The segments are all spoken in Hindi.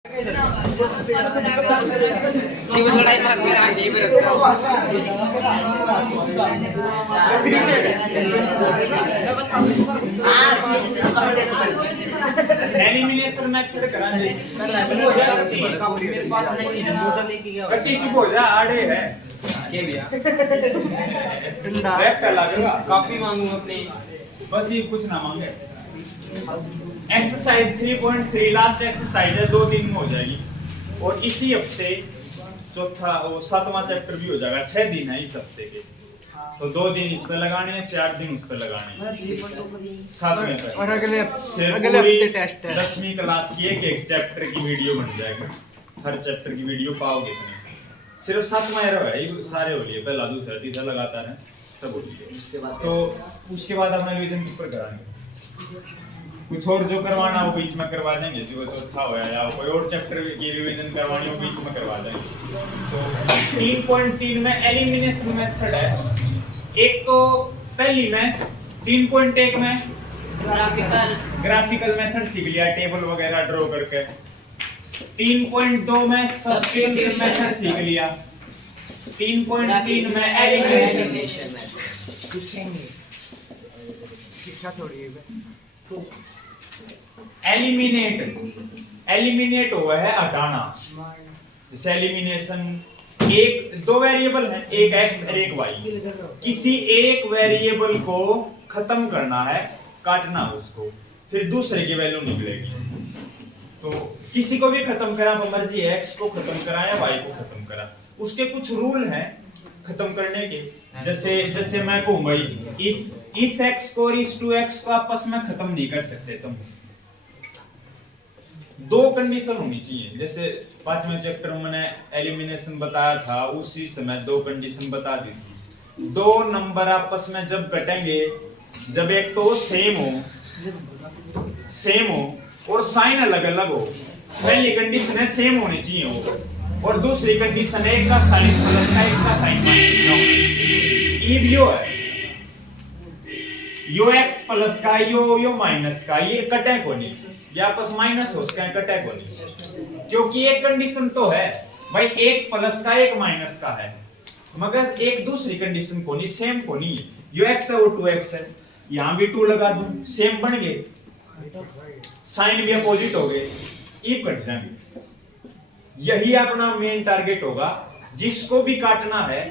लड़ाई भाग में आगे भी एलिमिनेशन मेथड करांगे चुप हो जा मेरे पास नहीं है छोटा लेके गया कट्टी चुप हो जा आड़े है के भैया ठंडा रैप का लगेगा कॉपी मांगू अपने बस ये कुछ ना मांगे एक्सरसाइज 3.3 लास्ट एक्सरसाइज है 2 दिन में हो जाएगी और इसी हफ्ते चौथा वो 7वां चैप्टर भी हो जाएगा 6 दिन है इस हफ्ते के तो 2 दिन इस पे लगाने हैं 4 दिन उस पे लगाने हैं 7वें पे और अगले हफ्ते टेस्ट है 10वीं क्लास की एक चैप्टर की वीडियो बन जाएगी हर चैप्टर की वीडियो पाओगे तुम सिर्फ 7वां एरो है ये सारे हो लिए पहला दूसरा तीसरा लगातार है सब हो लिए तो उसके बाद अपना रिवीजन पेपर कराएंगे कुछ और जो करवाना हो बीच में करवा देंगे जो चौथा हो या कोई और चैप्टर की रिवीजन करवानी हो बीच में करवा देंगे तो 3.3 में एलिमिनेशन मेथड है एक तो पहली में 3.1 में ग्राफिकल मेथड सीख लिया टेबल वगैरह ड्रॉ करके 3.2 में सब्स्टिट्यूशन मेथड सीख लिया 3.3 में एलिमिनेशन शिक्षा थोड़ी है एलिमिनेट हुआ है हटाना जैसे एलिमिनेशन दो वेरिएबल हैं एक x और एक y किसी एक वेरिएबल को खत्म करना है काटना उसको फिर दूसरे की वैल्यू निकलेगी तो किसी को भी खत्म करा मर्जी x को खत्म करा या y को खत्म करा उसके कुछ रूल हैं खत्म करने के जैसे मैं कहूं भाई इस x को और इस 2x को आपस में खत्म नहीं कर सकते तुम दो कंडीशन होनी चाहिए जैसे 5वें चैप्टर में मैंने एलिमिनेशन बताया था उसी समय दो कंडीशन बता दी थी दो नंबर आपस में जब कटेंगे जब एक तो सेम हो और साइन अलग अलग हो पहली कंडीशन है सेम होनी चाहिए वो और दूसरी कंडीशन है एक का साइन प्लस का एक का साइन माइनस का ये यो है यो x प्लस का यो माइनस का ये कटे को नहीं ये आपस माइनस हो सकता है कटे को नहीं क्योंकि एक कंडीशन तो है भाई एक प्लस का एक माइनस का है मगर एक दूसरी कंडीशन को नहीं सेम को नहीं जो x है वो 2x है यहां भी 2 लगा दूं सेम बन गए साइन भी अपोजिट हो गए ये कट जाएंगे यही अपना मेन टारगेट होगा जिसको भी काटना है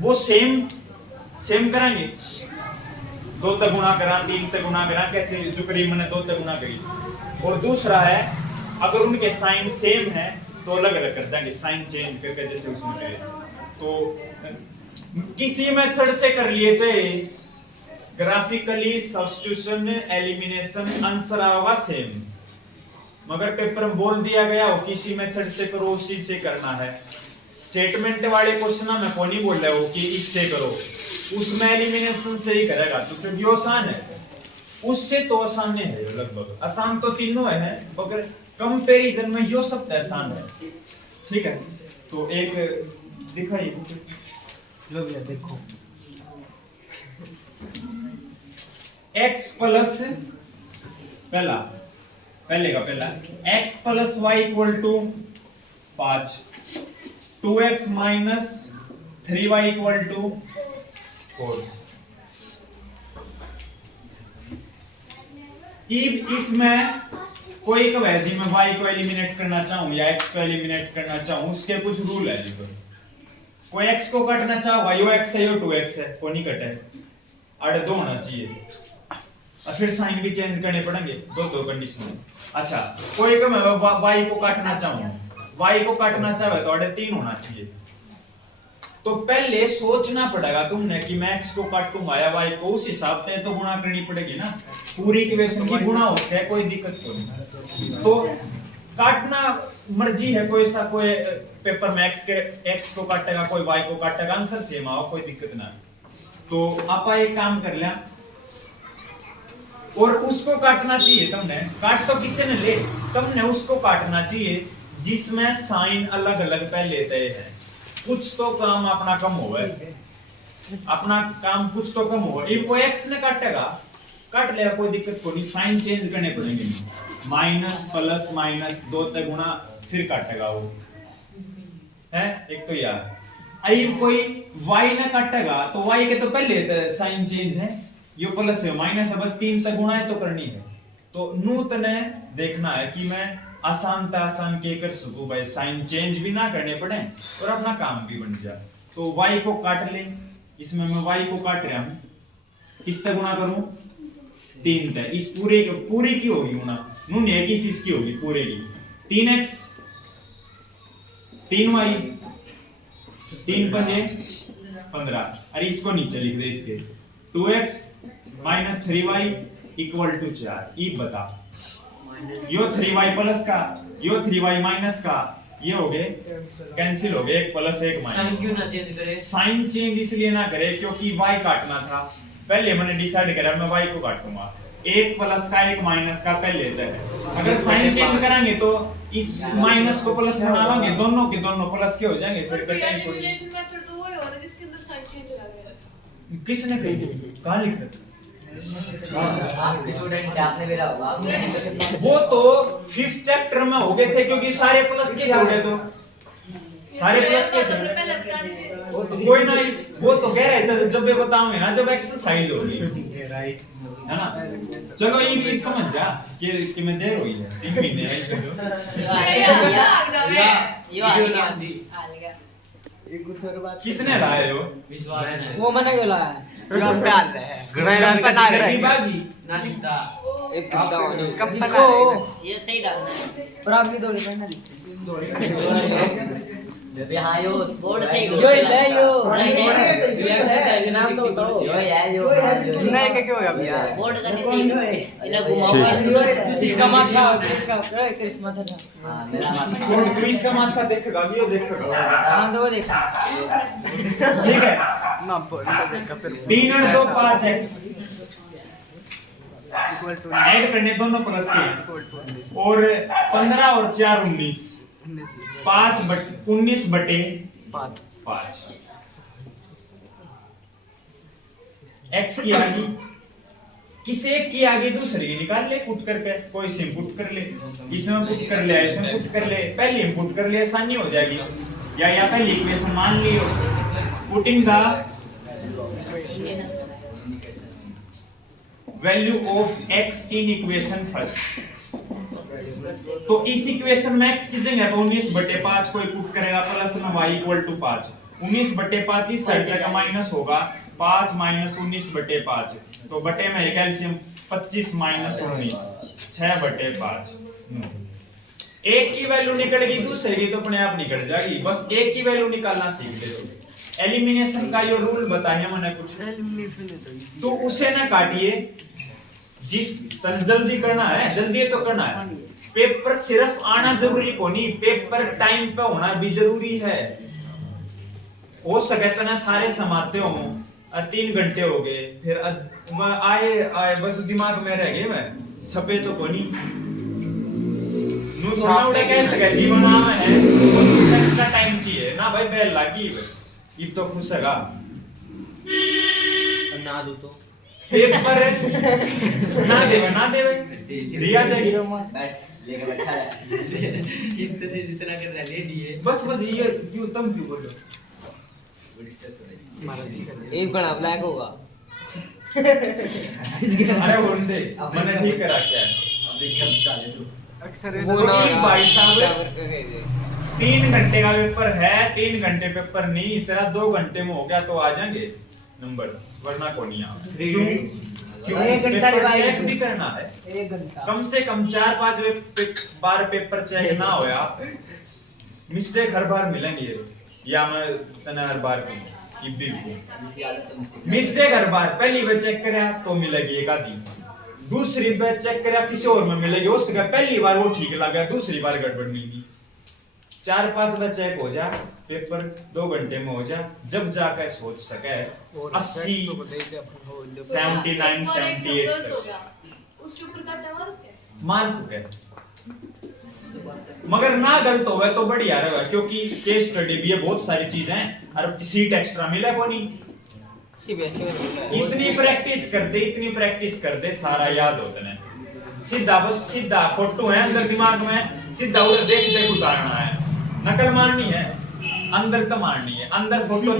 वो सेम कराएंगे 2 तक गुणा करा 3 तक गुणा करा कैसे जो करीब मैंने 2 तक गुणा करी और दूसरा है अगर उनके साइन सेम है तो अलग अलग कर देंगे साइन चेंज करके जैसे उसमें करें तो किसी मेथड से कर लिए चाहे ग्राफिकली सब्स्टिट्यूशन एलिमिनेशन आंसर आएगा सेम मगर पेपर में बोल दिया गया हो किसी मेथड से करो उसी से करना है स्टेटमेंट वाले क्वेश्चन में कौन नहीं बोल रहा हो कि इससे करो उसमें एलिमिनेशन से ही करेगा तो फिर जो आसान है उससे तो आसान है लगभग आसान तो तीनों है मगर कंपैरिजन में यो सब आसान है ठीक है तो एक दिखाइए लो भैया देखो x प्लस पहले x plus y equal to 5 2x minus 3y equal to 4 इसमें कोई का है जी मैं y को एलिमिनेट करना चाहूं या x को एलिमिनेट करना चाहूं उसके कुछ रूल है जी कोई x को काटना चाहो यो x है यो 2x है को नहीं कटे आड़े 2 होना चाहिए और फिर साइन भी चेंज करने पड़ेंगे दो कंडीशन अच्छा कोई का मैं y को काटना चाहूं y को काटना चाहे तो आड़े 3 होना चाहिए तो पहले सोचना पड़ेगा तुमने कि मैं x को काटूंगा या y को उस हिसाब से तो गुणा करनी पड़ेगी ना पूरी इक्वेशन की गुणा हो सकता है कोई दिक्कत नहीं तो काटना मर्जी है कोई सा कोई पेपर में x को काटेगा कोई y को काटेगा आंसर सेम आओ कोई दिक्कत ना तो आपा एक काम कर लिया और उसको काटना चाहिए तुमने काट तो किसी ने ले तुमने उसको काटना चाहिए जिसमें साइन अलग अलग पहले तय है कुछ तो काम अपना कम होगा अपना काम कुछ तो कम होगा ये कोई x ने काटेगा काट ले कोई दिक्कत को नहीं साइन चेंज करने पड़ेंगे माइनस प्लस माइनस 2 तक गुणा फिर काटेगा वो है। एक तो यार आई कोई y ना काटेगा तो y के तो पहले साइन चेंज है, ये प्लस है माइनस है, बस 3 तक गुणा है तो करनी है। तो नूतन देखना है कि मैं आसान के कर सकूं भाई, साइन चेंज भी ना करने पड़े और अपना काम भी बन जाए। तो y को काट ले, इसमें मैं y को काट रहा हूं, किस तक गुणा करूं 3 तक, इस पूरे की होगी गुणा, नून है कि इसकी होगी पूरे की, 3x 3y 3 पंजे 15, अरे इसको नीचे लिख दे इसके 2x minus 3y equal to 4। ई बता यो 3y प्लस का यो 3y माइनस का ये हो गए कैंसिल हो गए, 1 प्लस 1 माइनस। साइन क्यों ना चेंज करे? साइन चेंज इसलिए ना करे क्योंकि y काटना था, पहले मैंने डिसाइड करा मैं y को काटूंगा, 1 प्लस का 1 माइनस का पहले तक है। अगर साइन चेंज कराएंगे तो इस माइनस को प्लस बनावांगे, दोनों के दोनों प्लस के हो जाएंगे, फिर कटाएंगे। एलिमिनेशन मेथड तो वही हो रहा है जिसके अंदर साइन चेंज हो गया। किसने कही, कहां लिखा? आपके स्टूडेंट आपने मेरा होगा वो तो 5th चैप्टर में हो गए थे क्योंकि सारे प्लस के थे, तो सारे प्लस के थे। पहले बतानी चाहिए। कोई ना, वो तो कह रहे थे जब ये बताऊंगे ना जब एक्सरसाइज होगी, है ना। चलो ये भी समझ जा कि मैं देर हुई है 3 महीने ये कुछ और बात किसने लाए हो? विश्वास है वो मैंने क्यों लाया है? जो आप पे आ रहा है गणा पता रही बागी ना दिखता एक कब तक लिखो। ये सही डालना है और आप भी दो लिखना जब हां यो बोर्ड सही यो ले यो ये एक्सरसाइज के नाम तो बताओ। यो है यो नहीं के क्यों होगा भैया बोर्ड करने सही इला घुमाओ इसका माथा इसका क्रिस माथा था। हां मेरा माथा छोड़ क्रिस का माथा देखेगा भी, वो देखेगा। हां दो देखा ठीक है ना बोल का फिर 3 और 2 5x ऐड करने दोनों प्लस के, और 15 और 4 19 19 बटे 5 x की आगे किसी एक की आगे दूसरे की निकाल ले पुट करके, कोई से पुट कर ले, इसमें पुट कर ले इसमें पुट कर ले, पहले इनपुट कर ले आसानी हो जाएगी, या पहले इक्वेशन मान लियो putting the value of x in equation first. तो इस इक्वेशन में x की जगह पे 19/5 कोई पुट करेगा प्लस में y इक्वल टू 5, 19/5 इस साइड जगह माइनस होगा 5 माइनस 19/5, तो बटे में कैल्शियम 25 माइनस 19 6/5। एक की वैल्यू निकल गई दूसरे की तो अपने आप निकल जाएगी, बस एक की वैल्यू निकालना सीख ले। तो एलिमिनेशन का ये रूल बताया मैंने कुछ, तो उसे ना काटिए, जिस जल्दी करना है जल्दी तो करना है, पेपर सिर्फ आना जरूरी को नहीं, पेपर टाइम पे होना भी जरूरी है। हो सके तो सारे समाते हो 3 घंटे हो गए, फिर आए बस दिमाग में रह गए, मैं छपे तो को नहीं थोड़ा उड़े कह सके जीवन आम है, कुछ एक्स्ट्रा टाइम चाहिए ना भाई, बेल लगी ये तो खुश हैगा ना दो तो पेपर ना देवे रिया जाएगी लेके बैठा है किस तरह से जितना कर रहा ले दिए बस ये क्यों तुम क्यों बोल रहे हो? एक बड़ा ब्लैक होगा अरे होने दे, मैंने ठीक करा क्या अब देखिए चले तो अक्सर भाई साहब 3 घंटे का पेपर है, 3 घंटे पेपर नहीं, तेरा 2 घंटे में हो गया तो आ जाएंगे नंबर, वरना को नहीं आ क्यों 1 घंटा चेक भी करना है, 1 घंटा कम से कम 4-5 बार पेपर चेक ना होया, मिस्टेक हर बार मिलेंगे, या मैं तना हर बार मिस्टेक हर बार, पहली बार चेक करया तो मिलेगी एक आधी, दूसरी बार चेक करया किसी और में मिलेगी, उसके पहली बार वो ठीक लगा, दूसरी बार गड़बड़ मिलेगी। 4-5 बार चेक हो जा, पेपर 2 घंटे में हो जा, जब जाकर सोच सके 80 79 78 उसके ऊपर का मार्क्स क्या मार सके, मगर ना गलत होवे तो बढ़िया रहे, क्योंकि केस स्टडी भी है, बहुत सारी चीजें हैं, और सीट एक्स्ट्रा मिले को नहीं, सीबीएसई में इतनी प्रैक्टिस कर दे सारा याद होता है। सीधा बस सीधा फोटो है अंदर दिमाग में, सीधा उधर देख देख उतारना है, नकल मारनी है, अंदर तो मारनी है, अंदर फोटो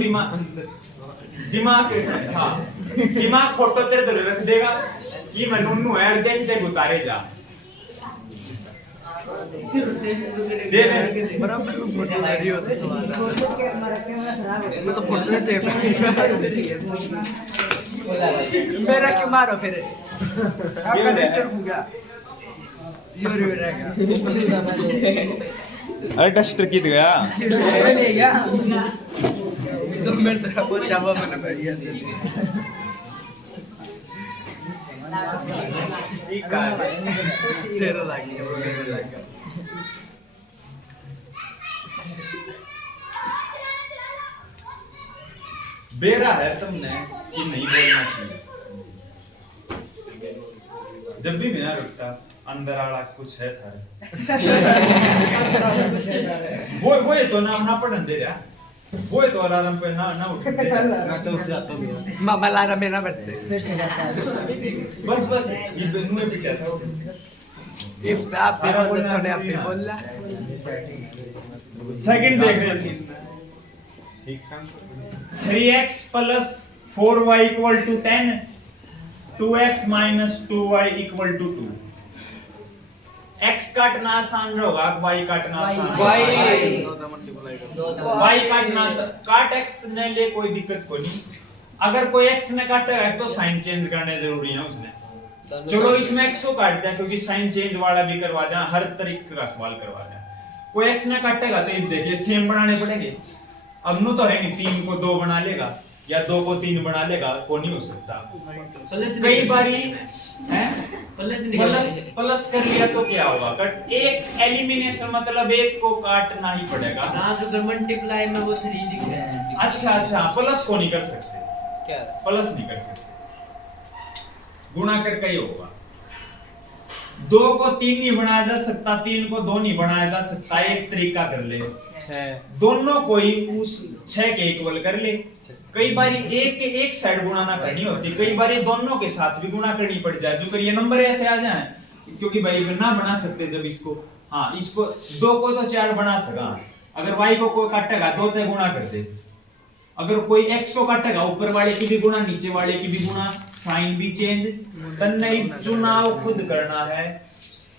दिमाग हाँ दिमाग फोटो तेरे तरह रख देगा, ये मैं नुन्नू है देख देख उतारे जा दे बराबर फोटो वीडियो होते सवाल मैं तो फोटो नहीं चाहिए मेरा क्यों मारो फिर आपका डस्टर होगा यूरी रहेगा अरे डस्टर किध गया लेगा 2 मिनट तक वो जवाब मैंने बढ़िया ठीक है तेरा लग गया बेरा है तुमने कि नहीं बोलना चाहिए, जब भी मैं रुकता अंदर आड़ा कुछ है था वो ये तो ना पढ़न दे रहा वो तो आराम पे ना उठ दे मैं तो उठ जाता हूं मामा लारा मेरा बैठते फिर से जाता है बस ये दोनों पे क्या था ये आप भी बोल थोड़े आप भी बोल ला सेकंड देख रहे हैं 3x plus 4y equal to 10 2x minus 2y equal to 2 x काटना आसान होगा y काटना आसान y काटना काट x ने ले कोई दिक्कत को नहीं, अगर कोई x ने काटा है तो साइन चेंज करने जरूरी है उसने, चलो इसमें x को काटते हैं क्योंकि साइन चेंज वाला भी करवा दें, हर तरीके का सवाल करवा दें, कोई x ने काटेगा तो ये देखिए सेम बनाने पड़ेंगे, अब नु तो है नहीं 3 को 2 बना लेगा या 2 को 3 बना लेगा, वो नहीं हो सकता, कई बारी हैं प्लस कर लिया तो क्या होगा, कट एक एलिमिनेशन मतलब एक को काटना ही पड़ेगा ना, अगर मल्टीप्लाई में वो 3 लिख रहे हैं। अच्छा प्लस को नहीं कर सकते, क्या प्लस नहीं कर सकते, गुणा करके ही होगा, 2 को 3 नहीं बनाया जा सकता, 3 को 2 नहीं बनाया जा सकता, एक तरीका कर ले 6 दोनों को ही उस 6 के इक्वल कर ले, कई बारी एक के एक साइड गुणा ना करनी होती, कई बारी दोनों के साथ भी गुणा करनी पड़ जाए, जो ये नंबर ऐसे आ जाए क्योंकि भाई ना बना सकते जब इसको, हाँ इसको 2 को तो 4 बना सका, अगर y को कोई काटेगा 2 ते गुणा कर दे, अगर कोई x को काटेगा ऊपर वाले की भी गुणा नीचे वाले की भी गुणा, साइन भी चेंज, तन्ने चुनाव खुद करना है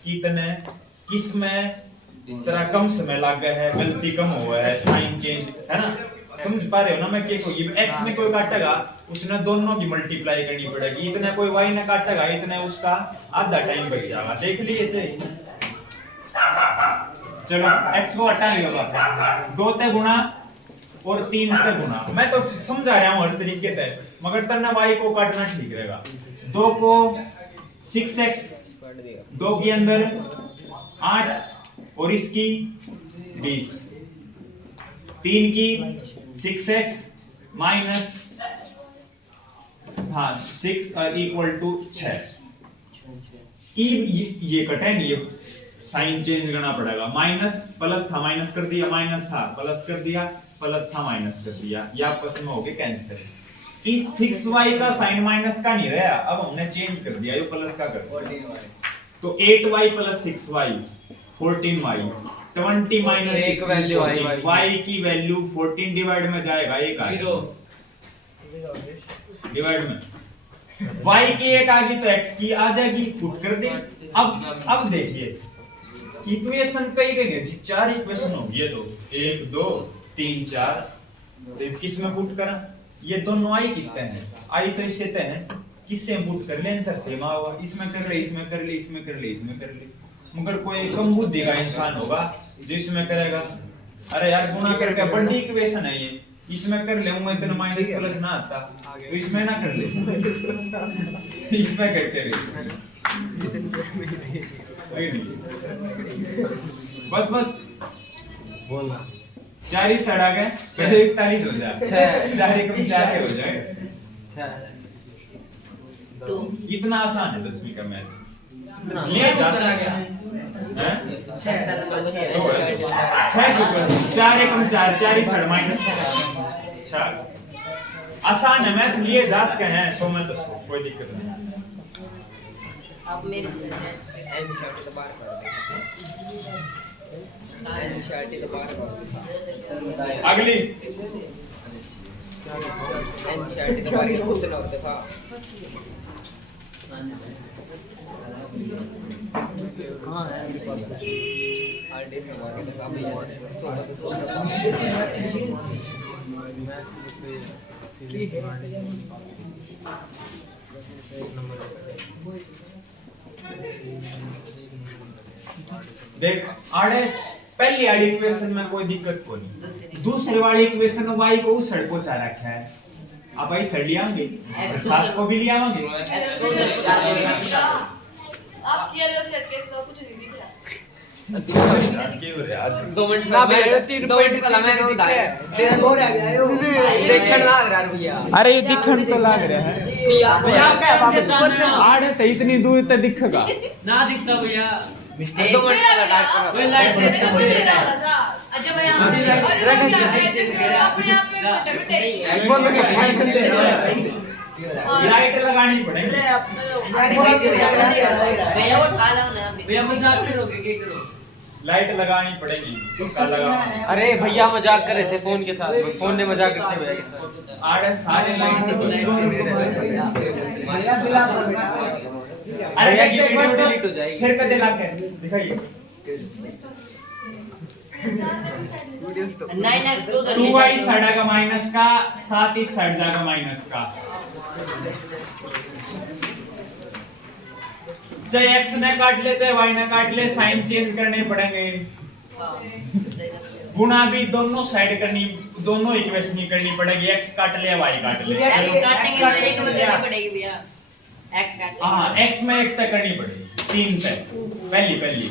कि तने किस में तेरा कम समय लग गया है, गलती कम हुआ है, साइन चेंज है ना, समझ पा रहे हो ना मैं क्या कहूँ, x में कोई काटेगा उसने दोनों की मल्टीप्लाई करनी पड़ेगी, इतने कोई y ने काटेगा इतने उसका आधा टाइम बच जाएगा, देख लिए चाहिए, चलो x को हटा लियो 2 ते गुणा और 3 ते गुणा, मैं तो समझा रहा हूँ हर तरीके से, मगर तन्ने y को काटना ठीक रहेगा, 2 को 6x 2 के अंदर 8 और इसकी 20, 3 की 6x माइनस 6 इक्वल टू 6, ये कटे नहीं, ये साइन चेंज करना पड़ेगा, माइनस प्लस था माइनस कर दिया, माइनस था प्लस कर दिया, प्लस था माइनस कर दिया, ये आपस में हो गए कैंसिल, इस 6y का साइन माइनस का नहीं रहा, अब हमने चेंज कर दिया, ये प्लस का कर दिया, तो 8y plus 6y 14y 20 minus एक वैल्यू y की वैल्यू 14 डिवाइड में जाएगा, एक आ गया डिवाइड में, y की एक आ गई तो x की आ जाएगी, पुट कर दे, अब देखिए इक्वेशन कई गई है जी, 4 इक्वेशन होगी ये तो 1 2 3 4, तो किस में पुट करा, ये दोनों आई कितने हैं, आई तो इससे तय है, किससे पुट कर ले आंसर सेम आएगा, इसमें कर ले इसमें कर ले इसमें कर ले इसमें कर ले, मगर कोई कम बुद्धि का इंसान होगा जो इसमें करेगा, अरे यार गुणा करके बड़ी इक्वेशन है ये, इसमें कर ले मैं इतना माइनस प्लस ना आता तो इसमें ना कर ले इसमें करके बस बोलना 4 ही साइड आ गए, चलो 41 हो जाए, 4 एकम 4 हो जाए, इतना आसान है 10वीं का मैथ, ये जा सकता है 4 एकम 4 4 ही साइड माइनस 4, आसान है मैथ, लिए जा सकते हैं, सो में तो कोई दिक्कत नहीं। आप मेरे एनसीईआरटी तो बाहर कर दे, एनसीईआरटी तो बाहर कर दे, अगली एनसीईआरटी तो बाहर क्वेश्चन और देखा। कहाँ है आरडी से बाहर देखा भैया, 16 देख आरएस पहली वाली इक्वेशन में कोई दिक्कत को नहीं, दूसरी वाली इक्वेशन में y को उस सड़ को चा रखा है, अब भाई सड़ लिया होंगे और 7 को भी लिया होंगे। आपकी येलो सेट केस का कुछ नहीं दिख रहा। आज 2 मिनट ना मेरे 3 पॉइंट का लगा के दिखाया, तेरा बोर आ गया यो देखने लग रहा है भैया। अरे ये दिखन तो लग रहा है भैया क्या बात है आड़े तो इतनी दूर तक दिखेगा ना दिखता भैया, 2 मिनट का डार्क कोई लाइट ऐसे मुझे रहा था। अच्छा भैया अपने आप में बोल के फाइन दे लाइट लगानी पड़ेगी। भैया वो उठा लो ना भैया, मजाक करोगे क्या करो, लाइट लगानी पड़ेगी पक्का लगा। अरे भैया मजाक कर रहे थे फोन के साथ, फोन ने मजाक करते भैया के साथ। आड़े सारे लाइट तो भैया दिला कर बेटा अरे भैया एक की देख वीडियो बस डिलीट हो जाएगी। फिर कदे ला के दिखाइए 9x को 2y सड़ेगा माइनस का, 7 ही सड़ जाएगा माइनस का। चाहे x ने काट ले चाहे y ने काट ले, साइन चेंज करने पड़ेंगे। गुणा भी दोनों साइड करनी, दोनों इक्वेशन करनी पड़ेगी, x काट ले y काट ले। x काटेंगे तो एक में करनी पड़ेगी भैया, x काट ले। हाँ x में एक तय करनी पड़ेगी, 3 तय पहली की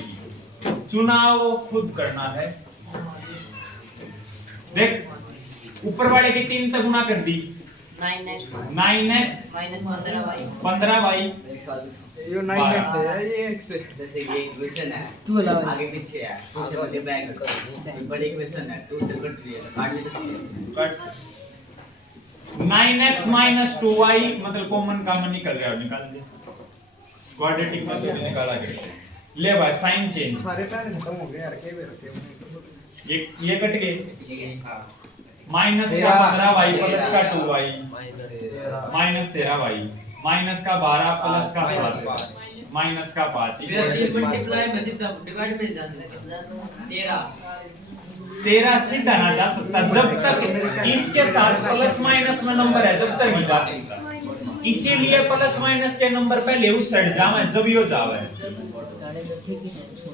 चुनाव खुद करना है। देख ऊपर वाले की 3 तक गुणा कर दी, 9x 9x -15y 15y ये 9x है, ये x है। जैसे ये इक्वेशन है, तू ला आगे पीछे है, 2 से मल्टीप्लाई करो, बड़ी इक्वेशन है, 2 से कंट्री है, काट नहीं सकते। कट से 9x minus 2y मतलब कॉमन निकल गया, निकाल दे। क्वाड्रेटिक में तो निकाला गया। ले भाई साइन चेंज, सारे प्लान खत्म हो गए यार, के भी रखे हुए। ये कट गए, ठीक है, हां माइनस का 15y प्लस का 2y माइनस 13y माइनस का 12 प्लस का 7 माइनस का 5 मल्टीप्लाई में सीधा डिवाइड में जा सकता है, 13 सीधा ना जा सकता जब तक इसके साथ प्लस माइनस में नंबर है, जब तक नहीं जा सकता। इसीलिए प्लस माइनस के नंबर पहले उस साइड जावे जब यो जावे,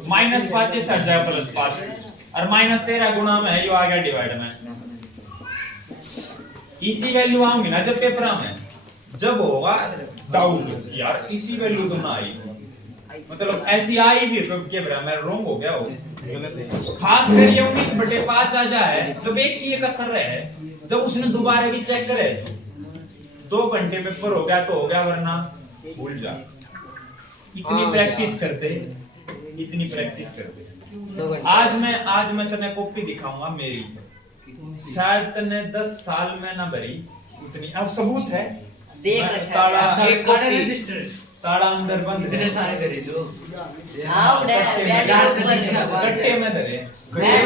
-5 से सट जाए +5 और -13 गुणा में है यो आ गया डिवाइड में। इसी वैल्यू आऊंगी ना जब पेपर में, जब होगा डाउट यार इसी वैल्यू तो ना आई, मतलब ऐसी आई भी के बराबर मैं रॉन्ग हो गया हो, खास कर ये 19/5 आ जाए जब एक की एक असर है, जब उसने दोबारा भी चेक करे 2 घंटे पेपर हो गया तो हो गया, वरना भूल जा। इतनी प्रैक्टिस करते, इतनी प्रैक्टिस करते। आज मैं तने कॉपी दिखाऊंगा मेरी, शायद तने 10 साल में ना भरी उतनी, अब सबूत है देख मैं रखा ताला है एक कॉपी रजिस्टर ताला अंदर बंद इतने सारे करे जो हां उड़े बैठ के ऊपर कट्टे में धरे बैठ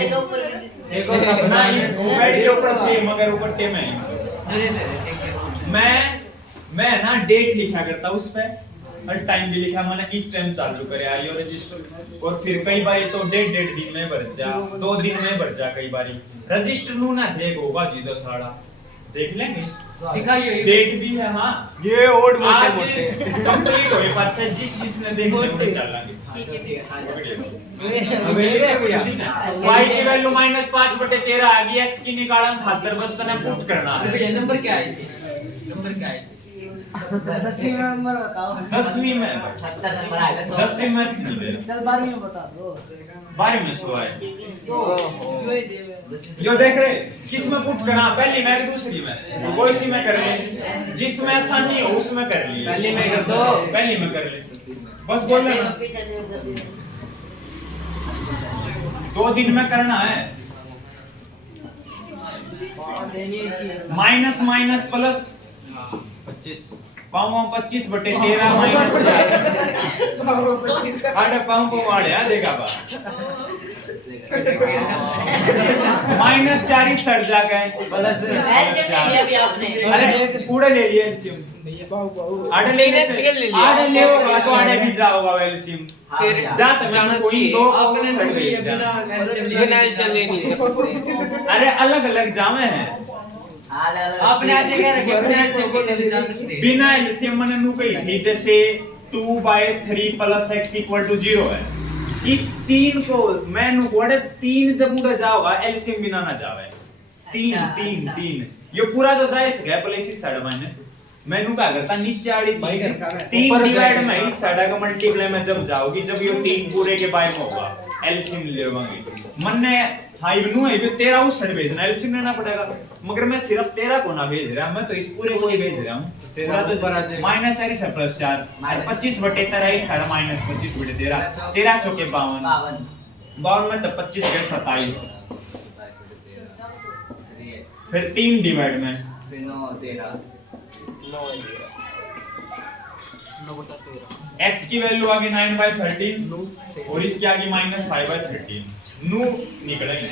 के ऊपर एक और अपना ये बेड के ऊपर थे मगर वो कट्टे में नहीं। मैं ना डेट लिखा करता उस पे और टाइम भी लिखा, मैंने इस टाइम चालू करे आईओ रजिस्टर, और फिर कई बारी तो डेढ़ दिन में भर जा, 2 दिन में भर जा, कई बारी रजिस्टर नू ना देख होगा जी तो सारा देख लेंगे, दिखाइए डेट भी है। हां ये ओड मोटे आज मोटे कंप्लीट होए पाछे जिसने देखने उन्हें चलेंगे। y की वैल्यू -5/13 आ गई, x की निकालन खातर बस तने पुट करना है। भैया नंबर क्या है, नंबर क्या है 10वीं में नंबर बताओ, 10वीं में 70 नंबर आएगा 100 10वीं में नहीं दे, चल 12वीं में बता दो। 12वीं में 100 है। यो देख रहे किस में पुट करा, पहली में कि दूसरी में, कोई सी में कर ले, जिसमें आसानी हो उसमें कर लिए, पहली में कर दो, पहली में कर ले, बस बोल लेना 2 दिन में करना है। माइनस माइनस प्लस 25 पाँव 25/13 माइनस 4 आड़े पाँव आड़े आ देगा बा -4 ही सड़ जा गए प्लस एलसीएम लिया भी आपने। अरे पूरा ले लिया एलसीएम आड़े ले ले लिया। आड़े ले होगा तो आड़े भी जाओगा एलसीएम फिर जा तक जाना कोई दो को सड़ भेज दे बिना एलसीएम ले नहीं कर सकते। अरे अलग अलग जामे हैं आपने ऐसे कह रखे बिना एलसीएम को ले जा सकते हैं। बिना एलसीएम मैंने नु कही थी जैसे 2/3 + x = 0 है। इस 3 को मैं नु कोड़े 3 जब उड़ा जाओगा एलसीएम बिना ना जावे 3 ये पूरा तो जाए सके प्लस इस साइड माइनस मैं नु क्या करता नीचे वाली चीज 3 डिवाइड में इस साइड का मल्टीप्लाई में जब जाओगी जब ये 3 पूरे के बाय में होगा एलसीएम लेवांगे मन्ने हाई नु है जो 13 उस साइड भेजना एलसीएम लेना पड़ेगा मगर मैं सिर्फ 13 को ना भेज रहा मैं तो इस पूरे को ही भेज रहा हूं पूरा तो -4 से +4 25/13 इस साइड -25/13 13 चौके 52 52 में तो 25 के 27 फिर 3 डिवाइड में फिर 9 13 x की वैल्यू आ गई 9/13 और इसकी आ गई -5/13 नु निकलेंगे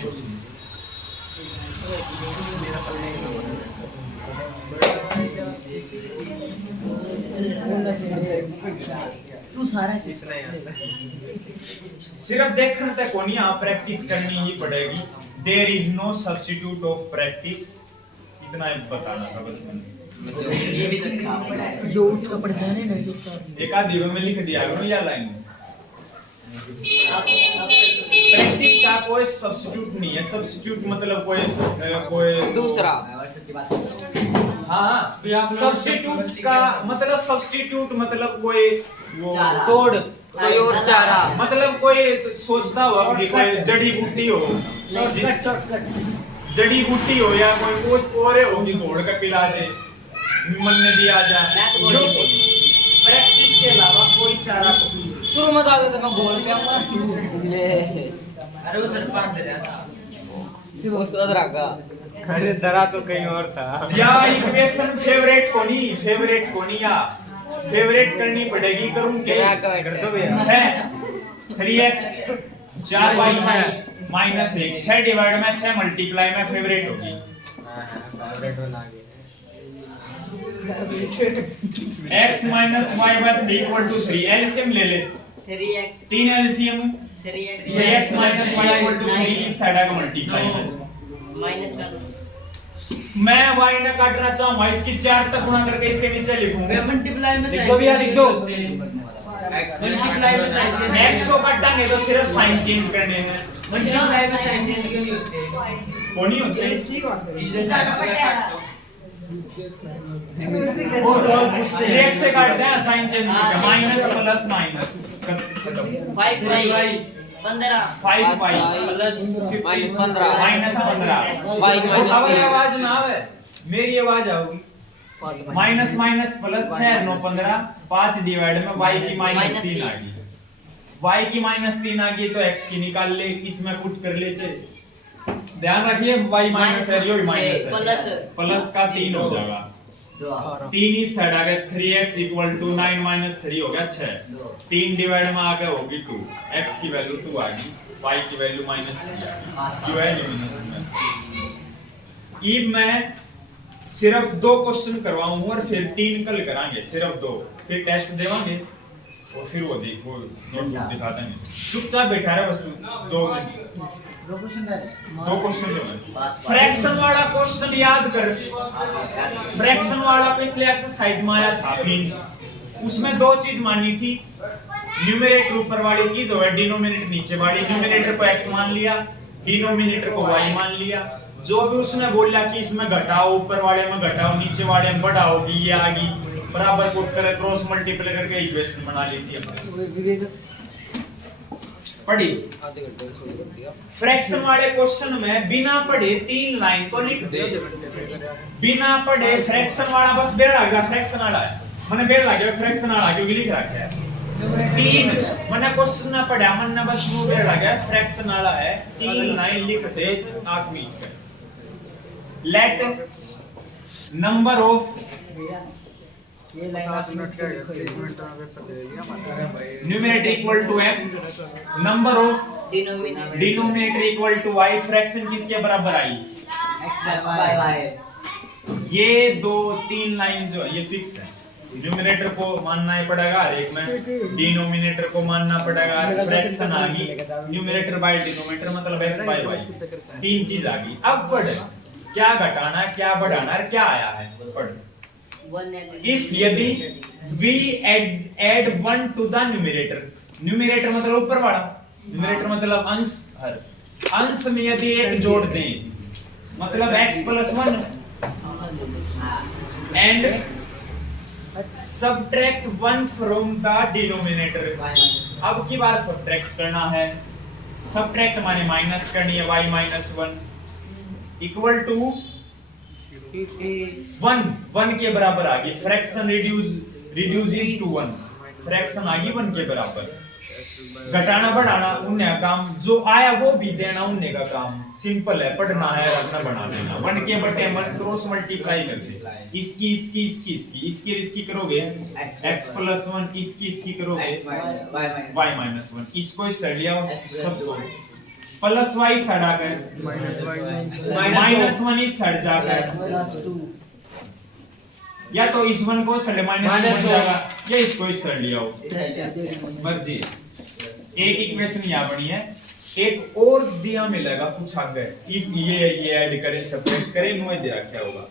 तू सारा सिर्फ देखने तक कोनी आप प्रैक्टिस करनी ही पड़ेगी there is no substitute of practice इतना बताना था बस मैंने ये भी लिखा पड़ा है। जो उसका पढ़ता है ना जो उसका एक आध में लिख दिया करो या लाइन प्रैक्टिस का कोई सब्स्टिट्यूट नहीं है सब्स्टिट्यूट मतलब कोई दूसरा व्हाट्सएप की बात करो। हाँ सब्स्टिट्यूट का सब्स्टिट्यूट मतलब कोई वो चारा। तोड़ कोई और चारा मतलब कोई सोचता हो कि कोई जड़ी बूटी हो जड़ी बूटी हो या कोई कुछ और होगी घोड़ का पिला दे मन ने भी आ जा प्रैक्टिस के अलावा कोई चारा शुरू में आ गया तो मैं गोल पे आऊंगा अरे वो सर पार दे रहा था। उस अदरा का अरे डरा तो कहीं और था या इक्वेशन फेवरेट कोनी या फेवरेट करनी पड़ेगी करूं क्या कर दो भैया 6 3x 4y -1 6 डिवाइड में 6 मल्टीप्लाई में फेवरेट होगी x - y/3 = 3 एलसीएम ले ले 3x 3 एलसीएम 3x ये x - y = 3 इस साइड का मल्टीप्लाई है माइनस का मैं y ना काटना चाहूंगा इसकी 4 तक गुणा करके इसके नीचे लिखूंगा मल्टीप्लाई में लिख दो भैया लिख दो मल्टीप्लाई में साइन चेंज x को काटांगे तो सिर्फ साइन चेंज करने हैं मल्टीप्लाई में साइन चेंज क्यों नहीं होते? वो नहीं होते रीजन x से काट दो। x से काटते हैं साइन चेंज करके माइनस प्लस माइनस खत्म 5 15 5y प्लस -15 -15 y -3 आवाज ना आवे मेरी आवाज आऊगी माइनस प्लस 6 9 15 5 डिवाइड में y की -3 आ गई y की -3 आ गई तो x की निकाल ले इसमें पुट कर ले चे ध्यान रखिए y माइनस है यो माइनस है प्लस का 3 हो जाएगा 3 इस साइड आ गया 3x = 9 - 3 हो गया 6 3 डिवाइड में आ गया होगी 2 x की वैल्यू 2 आ गई y की वैल्यू -3 आ गई क्यों है एलिमिनेशन में ई मैं सिर्फ 2 क्वेश्चन करवाऊंगा और फिर 3 कल करांगे सिर्फ 2 फिर टेस्ट देवांगे और फिर वो देखो नोटबुक दिखा देंगे चुपचाप बैठा रहे बस 2 मिनट 2 क्वेश्चन जो है फ्रैक्शन वाला क्वेश्चन याद कर फ्रैक्शन वाला पिछले एक्सरसाइज में आया था उसमें 2 चीज माननी थी न्यूमरेटर ऊपर वाली चीज और डिनोमिनेटर नीचे वाली न्यूमरेटर को x मान लिया डिनोमिनेटर को y मान लिया जो भी उसने बोला कि इसमें घटाओ ऊपर वाले में घटाओ नीचे वाले में बढ़ाओ कि ये आ गई बराबर पुट कर क्रॉस मल्टीप्लाई करके इक्वेशन बना ली थी हमने पढ़ी आधे घंटे में शुरू कर दिया फ्रैक्शन वाले क्वेश्चन में बिना पढ़े 3 लाइन तो लिख दे बिना पढ़े फ्रैक्शन वाला बस बेड़ आ गया फ्रैक्शन वाला है मैंने बेड़ आ गया फ्रैक्शन वाला क्योंकि लिख रखा है 3 मैंने क्वेश्चन ना पढ़ा मैंने बस वो बेड़ आ गया फ्रैक्शन वाला है 3 लाइन लिख दे आंख मीच कर लेट नंबर ऑफ ये लाइन आपने numerator equal to x, number of denominator equal to y, fraction किसके बराबर आई? ये 2-3 लाइन जो ये फिक्स है, न्यूमरेटर को मानना ही पड़ेगा हर एक में, डिनोमिनेटर को मानना पड़ेगा, फ्रैक्शन आ गई, न्यूमरेटर बाय डिनोमिनेटर मतलब x बाय y, 3 चीज आ गई। अब पढ़ क्या घटाना क्या बढ़ाना और क्या आया है, पढ़। इफ यदि we add 1 to the numerator, numerator मतलब ऊपर वाला, न्यूमरेटर मतलब अंश, हर अंश में यदि एक जोड़ दें मतलब x plus 1 and subtract 1 from the denominator। अब की बार subtract करना है, subtract माने माइनस करनी है, y minus 1 equal to 1 के बराबर आ गई, फ्रैक्शन reduces to 1, फ्रैक्शन आ गई 1 के बराबर। घटाना बढ़ाना उन्ने का काम, जो आया वो भी देना उन्ने का काम, सिंपल है, पढ़ना है रखना बना देना। 1 के बटे 1 क्रॉस मल्टीप्लाई कर दे, इसकी इसकी करोगे x plus 1, इसकी करोगे y minus 1, इसको इस साइड ले आओ सबको, प्लस y साइड आकर माइनस 1 इस साइड जाकर, या तो इस 1 को साइड माइनस 1 जाएगा, या इसको इस साइड ले आओ मर्जी। एक इक्वेशन यहाँ बनी है, एक और दिया मिलेगा कुछ आगे, इफ ये ऐड करें सब्ट्रैक्ट करें नो दे रखा होगा,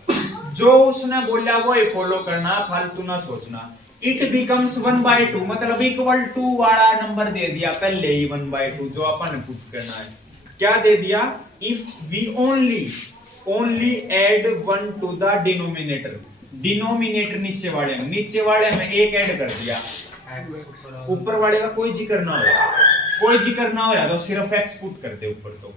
जो उसने बोला वो ही फॉलो करना, फालतू ना सोचना। इट बिकम्स 1/2 मतलब इक्वल टू वाला नंबर दे दिया पहले ही 1/2 जो अपन ने पुट करना है, क्या दे दिया? If we only add 1 to the denominator, denominator नीचे वाले में एक ऐड कर दिया, ऊपर वाले का कोई जिक्र ना हो तो सिर्फ x पुट कर दे ऊपर, तो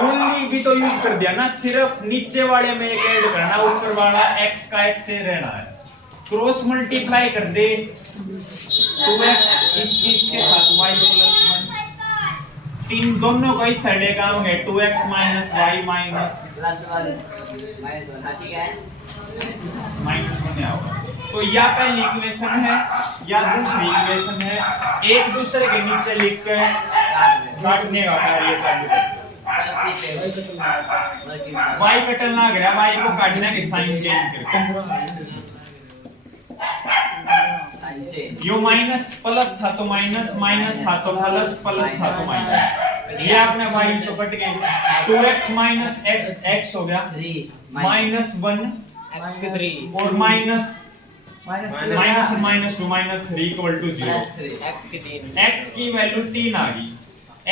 ओनली भी तो यूज कर दिया ना, सिर्फ नीचे वाले में एक ऐड करना, ऊपर वाला x का x से रहना है, क्रॉस मल्टीप्लाई कर दे 2x इसके साथ y plus 1, तीन दोनों का इस साइड का होंगे 2x minus y minus ठीक है -1 होगा। तो या पहली इक्वेशन है या दूसरी इक्वेशन है, एक दूसरे के नीचे लिख कर काटने का कार्य चालू कर, y कटना गया, y को काटने के साइन चेंज करके, यो माइनस प्लस था तो माइनस, माइनस था तो प्लस, प्लस था तो माइनस, ये आपने y तो कट गए, 2x minus x हो गया -1 x के 3 और माइनस -2 -3 इक्वल टू 0, x के 3, x की वैल्यू 3 आ गई,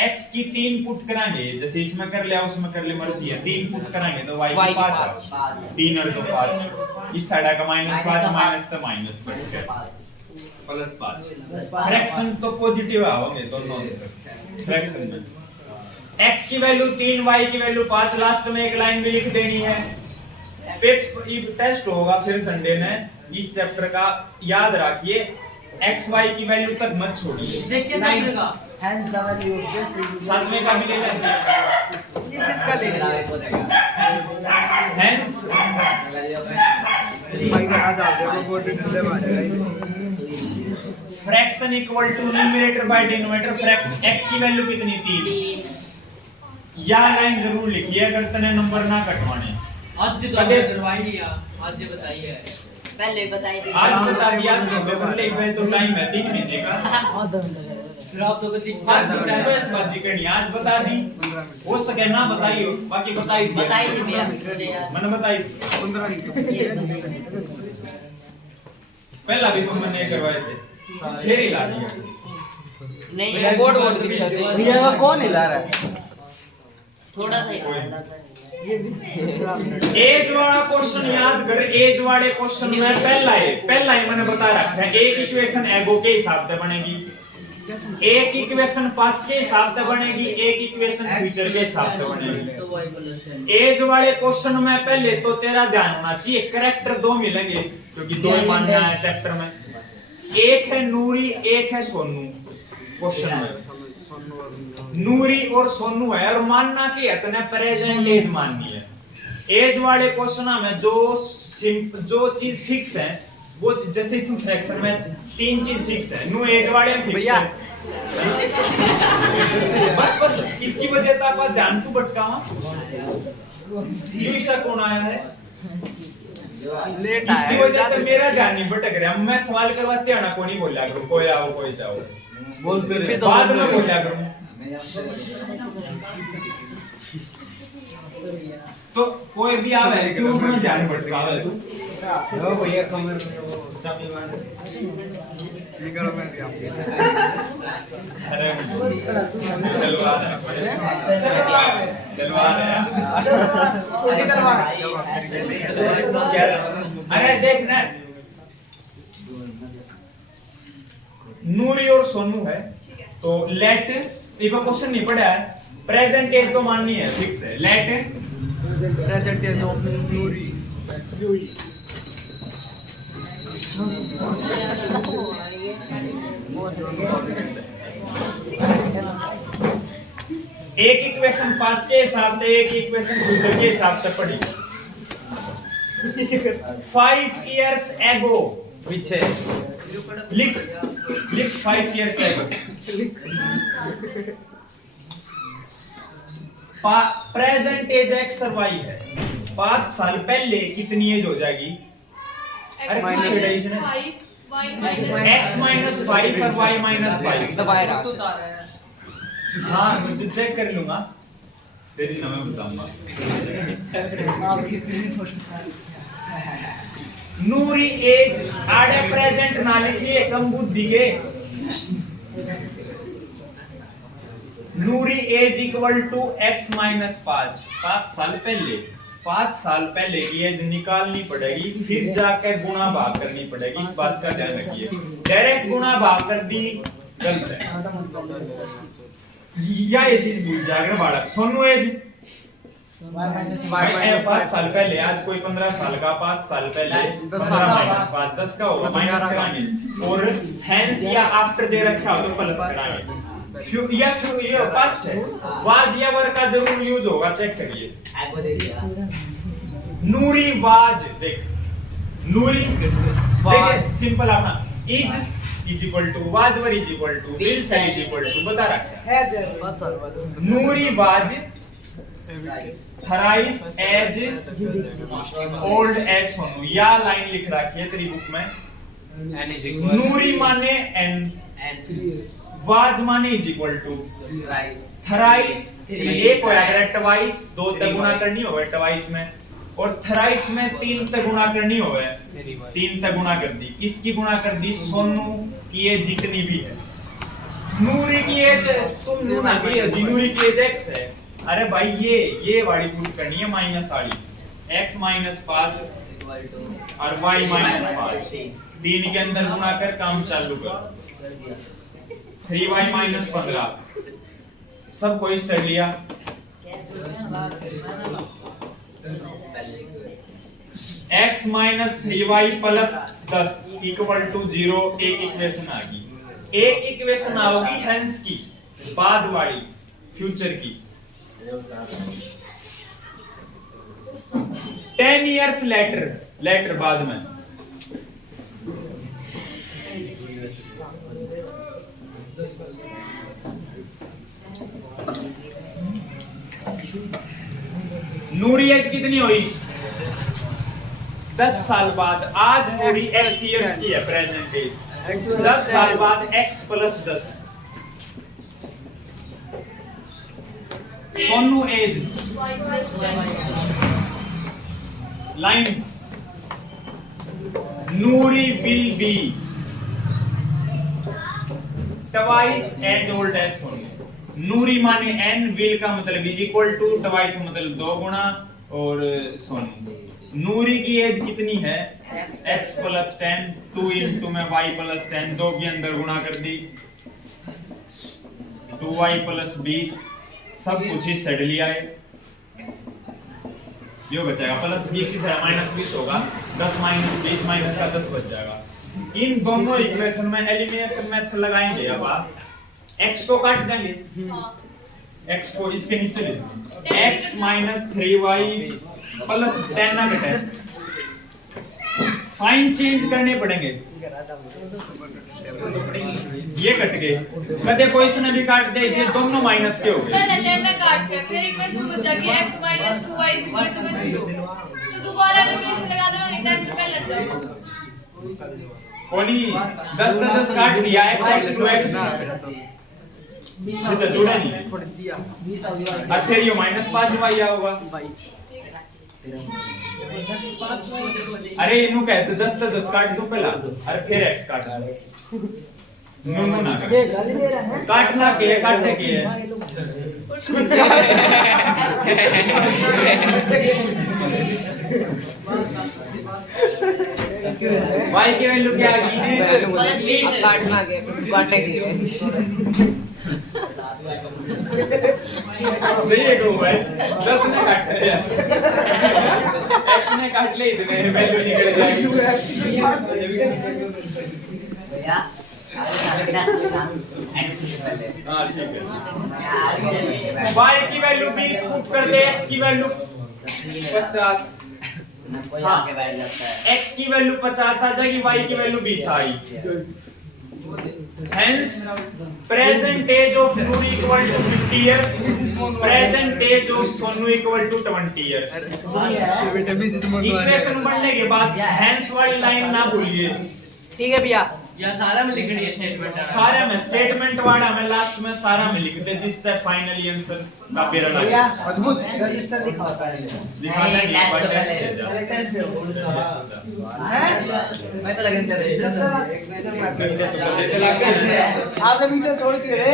x की 3 पुट कराएंगे, जैसे इसमें कर लिया उसमें कर ले मर्जी है, 3 पुट कराएंगे तो y की 5, 3 और 2 5, इस साइड का -5 माइनस तो माइनस प्लस 5, फ्रैक्शन तो पॉजिटिव आओगे दोनों फ्रैक्शन में, x की वैल्यू 3 y की वैल्यू 5, लास्ट में एक लाइन भी लिख देनी है। टेस्ट होगा फिर संडे में इस चैप्टर का, याद रखिए x y की वैल्यू तक मत छोड़िए, सेकंड चैप्टर का hence the value of this साथ में का भी ले लेंगे, इस इसका ले hence fraction equal to numerator by denominator, fraction x की वैल्यू कितनी थी, या लाइन जरूर लिखिए अगर तने नंबर ना कटवाने। आज तो करवाई लिया, आज जो बताइए पहले बताई थी, आज बता दिया, आज पेपर ले गए तो टाइम है 3 महीने का, फिर आप लोग को आज तो बस बाजी करनी, आज बता दी, हो सके ना बताइयो, बाकी बताई बताई थी भैया मैंने बताई, 15 पहला भी तुमने करवाए थे, फिर ही ला दिया। नहीं बोर्ड दिखा दे, भैया का कौन हिला रहा है? थोड़ा सा ही एज वाला क्वेश्चन याद कर, एज वाले क्वेश्चन में पहला ही मैंने बता रखा है, एक इक्वेशन एगो के हिसाब से बनेगी, एक इक्वेशन पास्ट के हिसाब से बनेगी, एक इक्वेशन फ्यूचर के हिसाब से बनेगी। एज वाले क्वेश्चन में पहले तो तेरा ध्यान होना चाहिए, करेक्टर 2 मिलेंगे क्योंकि 2 मानना है चैप्टर में, एक है नूरी एक है सोनू, क्वेश्चन में नूरी और सोनू है, और मानना कि इतने प्रेजेंट एज माननी है। एज वाले क्वेश्चन में जो चीज फिक्स है वो जैसे इस फ्रैक्शन में तीन चीज फिक्स है, नो एज वाले में फिक्स है। बस इसकी वजह तो आप ध्यान क्यों भटकावा? ये ऐसा कौन आया है? इसकी वजह तो मेरा ध्यान नहीं भटक रहा। मैं सवाल करवाते आना को नहीं बोला करूं, कोई आओ कोई जाओ बोलते रहे, बाद में बोला करूं। तो कोई भी आवे क्यों अपना ध्यान भटकावे तू? ओ भैया कमर चाबी मार निकलो मैं भी आपके। अरे तलवार है, तलवार है, छोटी तलवार। अरे देख ना, नूरी और सोनू है तो लेट, ये क्वेश्चन नहीं पढ़ा है, प्रेजेंट टेंस तो माननी है, फिक्स है। लेट प्रेजेंट टेंस ऑफ नूरी एक इक्वेशन पास्ट के हिसाब से, एक इक्वेशन फ्यूचर के हिसाब से पढ़ी। 5 years ago पीछे लिख 5 years ago। Present age x और वाई है, 5 साल पहले कितनी एज हो जाएगी? अरे पूछे गई इसने x minus 5 और y minus 5। हाँ मुझे चेक कर लूंगा, तेरी ना मैं बताऊंगा। नूरी एज आड़े प्रेजेंट ना लिखिए, कम बुद्धि के। Noori age equal to x minus 5 साल पहले। 5 साल पहले की एज निकालनी पड़ेगी, फिर जाकर गुणा भाग करनी पड़ेगी, इस बात का ध्यान रखिए। डायरेक्ट गुणा भाग कर दी गलत है, या ये चीज भूल जाएगा बालक। सोनू एज 5 साल पहले, आज कोई 15 साल का, 5 साल पहले 15 माइनस 5 10 का होगा, माइनस कराएंगे। और हैंस या आफ्टर दे रखा हो तो प्लस कराएंगे। या ये पास्ट है, वाज या वर का जरूर यूज होगा, चेक करिए। नूरी वाज, देख नूरी देखिए सिंपल अपना is equal to was were is equal to will से इज इक्वल टू बता रखा है। Noori was thrice as old as Sonu, या लाइन लिख रखी है तेरी बुक में। नूरी माने एन, वाज माने इज इक्वल टू थराइस, एक होया करे ट्वाइस, 2 तक गुणा करनी होवे ट्वाइस में, और थराइस में 3 तक गुणा करनी होवे, 3 तक गुणा कर दी। किसकी गुणा कर दी? सोनू की एज जितनी भी है। नूरी की एज तुम नूना भी है, नूरी की एज x है। अरे भाई ये वाली प्रूफ करनी है, माइनस वाली, x माइनस 5 और y माइनस 5, 3 के अंदर गुणा कर काम चालू कर। 3y माइनस 15 सब कोई कर लिया। x minus 3y plus 10 equal to 0, एक इक्वेशन आ गई। एक इक्वेशन आओगी हेंस की, बाद वाली फ्यूचर की। 10 years लेटर बाद में नूरी एज कितनी हुई? 10 साल बाद। आज नूरी x years की है प्रेजेंट एज, 10 साल बाद x plus 10। Sonu age line, Noori will be twice as old as Sonu. Noori माने n, विल का मतलब इज इक्वल टू, ट्वाइस मतलब 2 गुना, और सोनू। नूरी की एज कितनी है? x प्लस 10, 2 इंटू में y प्लस 10, 2 के अंदर गुणा कर दी, 2y प्लस 20, सब कुछ ही सेट लिया है। ये बचेगा प्लस 20 से माइनस 20 होगा, 10 माइनस 20 माइनस का 10 बच जाएगा। इन दोनों इक्वेशन में एलिमिनेशन मेथड लगाएंगे। अब आप x को काट देंगे, x को इसके नीचे ले, x माइनस 3y प्लस 10 ना कटे, साइन चेंज करने पड़ेंगे। ये कट गए, कदे कोई इसने भी काट दे, ये दोनों माइनस के हो गए। पहले 10 ने काट के फिर इक्वेशन में बचा कि x - 2y = 0 तो दोबारा लिमिट लगा देना, एक टाइम पे पहले लट जाएगा। कोनी 10 से 10 काट दिया, x 2x सीधा जुड़ा नहीं, और फिर ये -5y होगा। अरे इनु कहते 10 से 10 काट दो पहला, और फिर x काट दो। नो ना कर, काटना के काटने के है। y की वैल्यू क्या आ गई? काटना के काटे के सही है को भाई, 10 ने काट दिया, x ने काट ले, इतने वैल्यू निकल जाएगी। भैया आगे सारे क्लास में काम एडमिशन से पहले। हां ठीक है। y की वैल्यू 20 पुट कर दे, x की वैल्यू 50, कोई आगे बैठ जाता है। x की वैल्यू 50 आ जाएगी, y की value 20 I. Hence, present age of Nuru equal to 50 years, present age of Sonu equal to 20 years. Equation बनने के बाद hence वाली लाइन ना भूलिए। ठीक है भैया। या सारा में लिखनी है स्टेटमेंट सारे में स्टेटमेंट वाला में लास्ट में सारा में लिख दे, दिस द फाइनली आंसर का पेरा लगा। अद्भुत रजिस्टर दिखाता है। दिखाना नहीं, टेस्ट तो पढ़ने पहले। से जा। मैं तो लगन कर रही आपने मीटर छोड़ दिए रे।